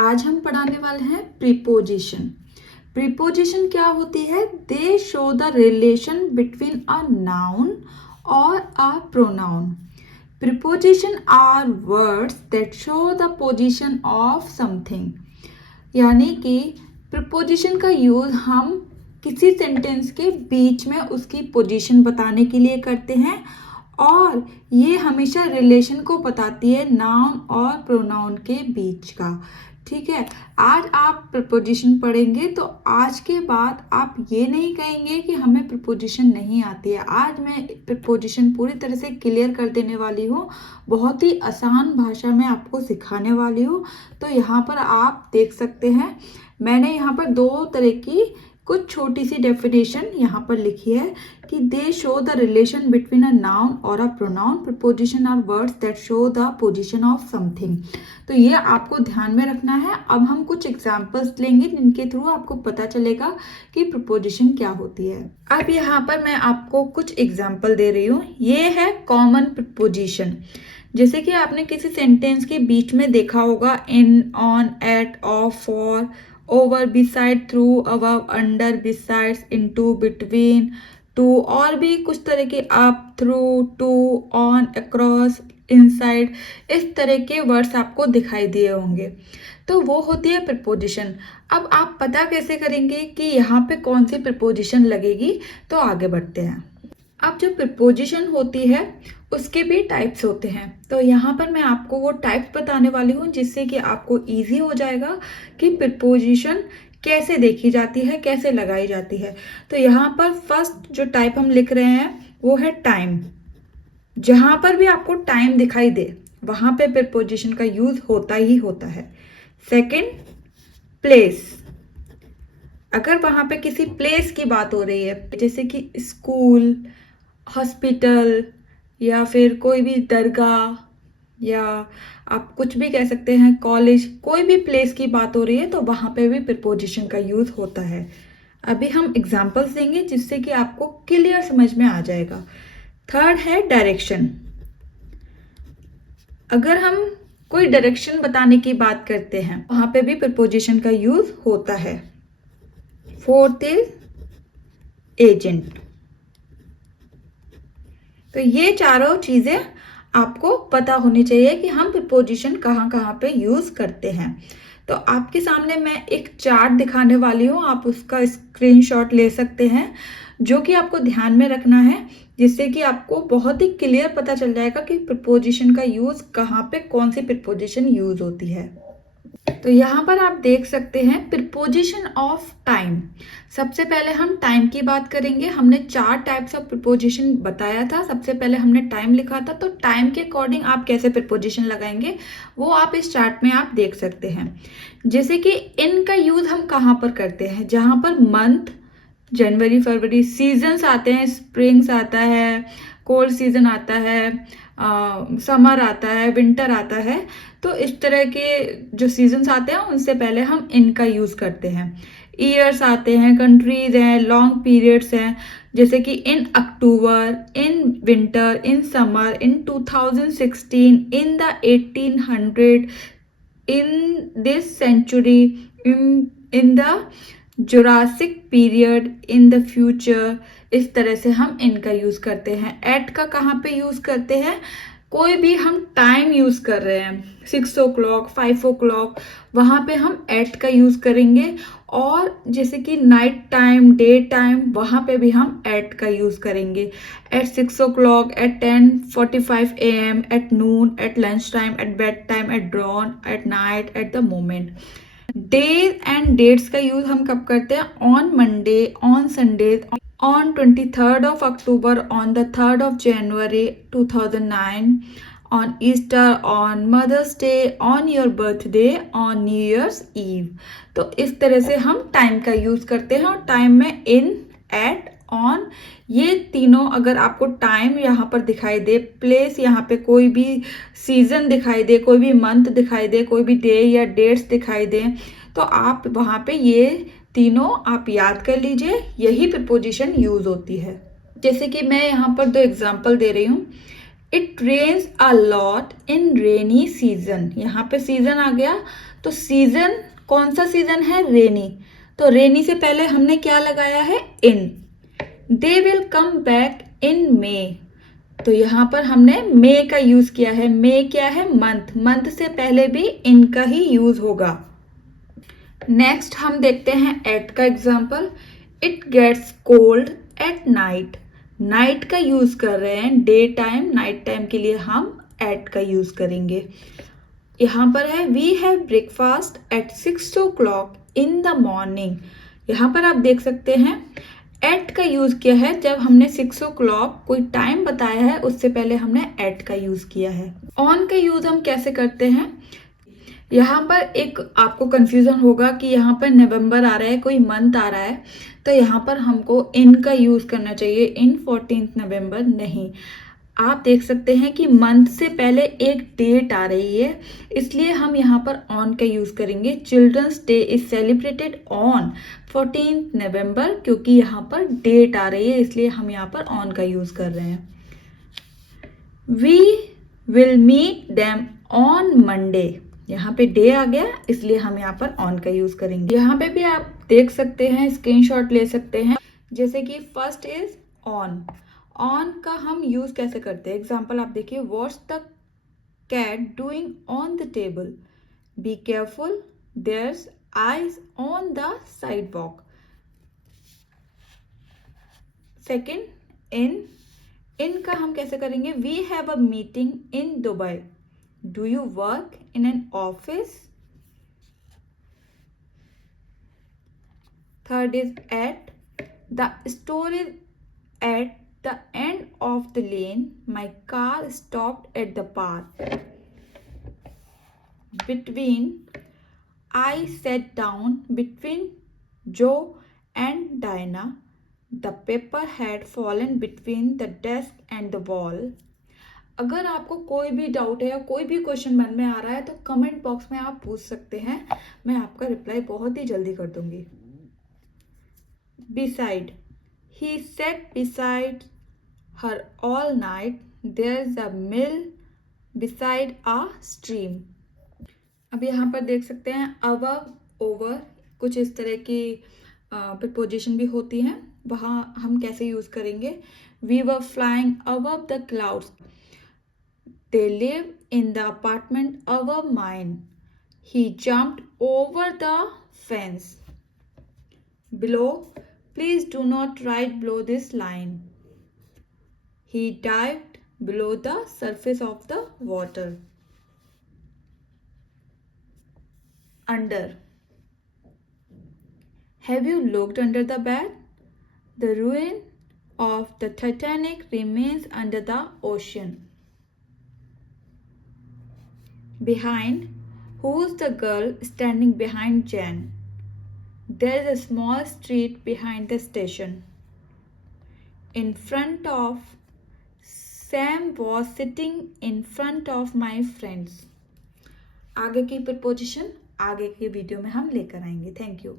आज हम पढ़ाने वाले हैं प्रीपोजिशन। प्रीपोजिशन क्या होती है? They show the relation between a noun और a pronoun. Preposition are words that show the position of something. यानी कि प्रीपोजिशन का यूज हम किसी सेंटेंस के बीच में उसकी पोजीशन बताने के लिए करते हैं और ये हमेशा रिलेशन को बताती है नाउन और प्रोनाउन के बीच का। ठीक है, आज आप प्रीपोजिशन पढ़ेंगे तो आज के बाद आप ये नहीं कहेंगे कि हमें प्रीपोजिशन नहीं आती है। आज मैं प्रीपोजिशन पूरी तरह से क्लियर कर देने वाली हूँ, बहुत ही आसान भाषा में आपको सिखाने वाली हूँ। तो यहाँ पर आप देख सकते हैं, मैंने यहाँ पर दो तरह की कुछ छोटी सी डेफिनेशन यहाँ पर लिखी है कि they show the relation between a noun और a pronoun. Preposition are words that show the position of something. तो ये आपको ध्यान में रखना है। अब हम कुछ एग्जांपल्स लेंगे जिनके थ्रू आपको पता चलेगा कि प्रीपोजिशन क्या होती है। अब यहाँ पर मैं आपको कुछ एग्जाम्पल दे रही हूँ। ये है कॉमन प्रीपोजिशन। जैसे कि आपने किसी सेंटेंस के बीच में देखा होगा in, on, at, of, for, over, beside, through, above, under, besides, into, between, to, और भी कुछ तरह के up, through, to, on, across, inside, इस तरह के वर्ड्स आपको दिखाई दिए होंगे। तो वो होती है प्रीपोजिशन। अब आप पता कैसे करेंगे कि यहाँ पे कौन सी प्रीपोजिशन लगेगी? तो आगे बढ़ते हैं। अब जो प्रीपोजिशन होती है उसके भी टाइप्स होते हैं। तो यहाँ पर मैं आपको वो टाइप्स बताने वाली हूँ जिससे कि आपको इजी हो जाएगा कि प्रीपोजिशन कैसे देखी जाती है, कैसे लगाई जाती है। तो यहाँ पर फर्स्ट जो टाइप हम लिख रहे हैं वो है टाइम। जहाँ पर भी आपको टाइम दिखाई दे वहाँ पे प्रीपोजिशन का यूज होता ही होता है। Second, place. अगर वहाँ पे किसी प्लेस की बात हो रही है, जैसे कि स्कूल, हॉस्पिटल, या फिर कोई भी दरगाह, या आप कुछ भी कह सकते हैं, कॉलेज, कोई भी प्लेस की बात हो रही है तो वहाँ पे भी प्रीपोजिशन का यूज़ होता है। अभी हम एग्जांपल्स देंगे जिससे कि आपको क्लियर समझ में आ जाएगा। थर्ड है डायरेक्शन। अगर हम कोई डायरेक्शन बताने की बात करते हैं वहाँ पे भी प्रीपोजिशन का यूज़ होता है। Fourth is agent. तो ये चारों चीज़ें आपको पता होनी चाहिए कि हम प्रीपोजिशन कहाँ कहाँ पे यूज़ करते हैं। तो आपके सामने मैं एक चार्ट दिखाने वाली हूँ, आप उसका स्क्रीनशॉट ले सकते हैं, जो कि आपको ध्यान में रखना है, जिससे कि आपको बहुत ही क्लियर पता चल जाएगा कि प्रीपोजिशन का यूज़ कहाँ पे, कौन सी प्रीपोजिशन यूज़ होती है। तो यहाँ पर आप देख सकते हैं प्रीपोजिशन ऑफ टाइम। सबसे पहले हम टाइम की बात करेंगे। हमने 4 टाइप्स ऑफ प्रीपोजिशन बताया था। सबसे पहले हमने टाइम लिखा था, तो टाइम के अकॉर्डिंग आप कैसे प्रीपोजिशन लगाएंगे वो आप इस चार्ट में आप देख सकते हैं। जैसे कि इन का यूज हम कहाँ पर करते हैं? जहाँ पर मंथ, जनवरी, फरवरी, सीजन्स आते हैं, स्प्रिंग्स आता है, कोल्ड सीजन आता है, समर आता है, विंटर आता है। तो इस तरह के जो सीजन्स आते हैं उनसे पहले हम इनका यूज़ करते हैं। ईयर्स आते हैं, कंट्रीज हैं, लॉन्ग पीरियड्स हैं, जैसे कि in October, in winter, in summer, in 2016, in the 1800, in this century, in the Jurassic period, in the future. इस तरह से हम इनका यूज करते हैं। एट का कहाँ पे यूज करते हैं? कोई भी हम टाइम यूज कर रहे हैं, 6 o'clock, 5 o'clock, वहाँ पे हम एट का यूज करेंगे। और जैसे कि नाइट टाइम, डे टाइम, वहाँ पे भी हम एट का यूज करेंगे। At 6 o'clock, at 10:45 AM, at noon, at lunch time, at bed time, at dawn, at night, at the moment. Days and dates का यूज हम कब करते हैं? On Monday, on Sunday, on 23rd of October, on the 3rd of January 2009, on Easter, on Mother's Day, on your birthday, on New Year's Eve। तो इस तरह से हम टाइम का यूज करते हैं। और टाइम में इन, एट, ऑन, ये तीनों अगर आपको टाइम यहाँ पर दिखाई दे, प्लेस यहाँ पे कोई भी सीजन दिखाई दे, कोई भी मंथ दिखाई दे, कोई भी डे या डेट्स दिखाई दे, तो आप वहाँ पे ये तीनों आप याद कर लीजिए, यही प्रीपोजिशन यूज होती है। जैसे कि मैं यहाँ पर 2 एग्जाम्पल दे रही हूँ। It rains a lot in rainy season. यहाँ पे सीजन आ गया तो सीजन, कौन सा सीजन है? रेनी। तो रेनी से पहले हमने क्या लगाया है? In. They will come back in May. तो यहाँ पर हमने मे का यूज किया है। मे क्या है? मंथ। मंथ से पहले भी इन का ही यूज होगा। नेक्स्ट हम देखते हैं एट का example. It gets cold at night. Night का यूज कर रहे हैं, डे टाइम, नाइट टाइम के लिए हम एट का यूज करेंगे। यहाँ पर है we have breakfast at 6 o'clock in the morning. यहाँ पर आप देख सकते हैं एट का यूज किया है। जब हमने 6 o'clock कोई टाइम बताया है, उससे पहले हमने एट का यूज किया है। ऑन का यूज हम कैसे करते हैं? यहाँ पर एक आपको कंफ्यूजन होगा कि यहाँ पर नवंबर आ रहा है, कोई मंथ आ रहा है, तो यहाँ पर हमको इन का यूज करना चाहिए। इन 14th नवंबर नहीं। आप देख सकते हैं कि मंथ से पहले एक डेट आ रही है, इसलिए हम यहाँ पर ऑन का यूज करेंगे। Children's day is celebrated on 14th November, क्योंकि यहाँ पर डेट आ रही है, इसलिए हम यहाँ पर ऑन का यूज कर रहे हैं। We will meet them on Monday. यहाँ पे डे आ गया, इसलिए हम यहाँ पर ऑन का यूज करेंगे। यहाँ पे भी आप देख सकते हैं, स्क्रीनशॉट ले सकते हैं। जैसे कि फर्स्ट इज ऑन। ऑन का हम यूज कैसे करते हैं? एग्जाम्पल आप देखिए, what's the cat doing on the table? Be careful, there's eyes on the sidewalk. Second, in का हम कैसे करेंगे? We have a meeting in Dubai. Do you work in an office? Third is at. The store is at the end of the lane. My car stopped at the park. Between, I sat down between Joe and Diana. The paper had fallen between the desk and the wall. अगर आपको कोई भी doubt है या कोई भी question मन में आ रहा है तो कमेंट बॉक्स में आप पूछ सकते हैं, मैं आपका रिप्लाई बहुत ही जल्दी कर दूंगी। Beside, he sat beside her all night. There's a mill beside a stream. अब यहाँ पर देख सकते हैं above, over, कुछ इस तरह की preposition भी होती हैं, वहाँ हम कैसे यूज करेंगे? We were flying above the clouds. They live in the apartment above mine. He jumped over the fence. Below, please do not write below this line. He dived below the surface of the water. Under. Have you looked under the bed? The ruin of the Titanic remains under the ocean. Behind. Who's the girl standing behind Jen? There is a small street behind the station. In front of, Sam was sitting in front of my friends. आगे की preposition आगे की video में हम लेकर आएंगे। Thank you.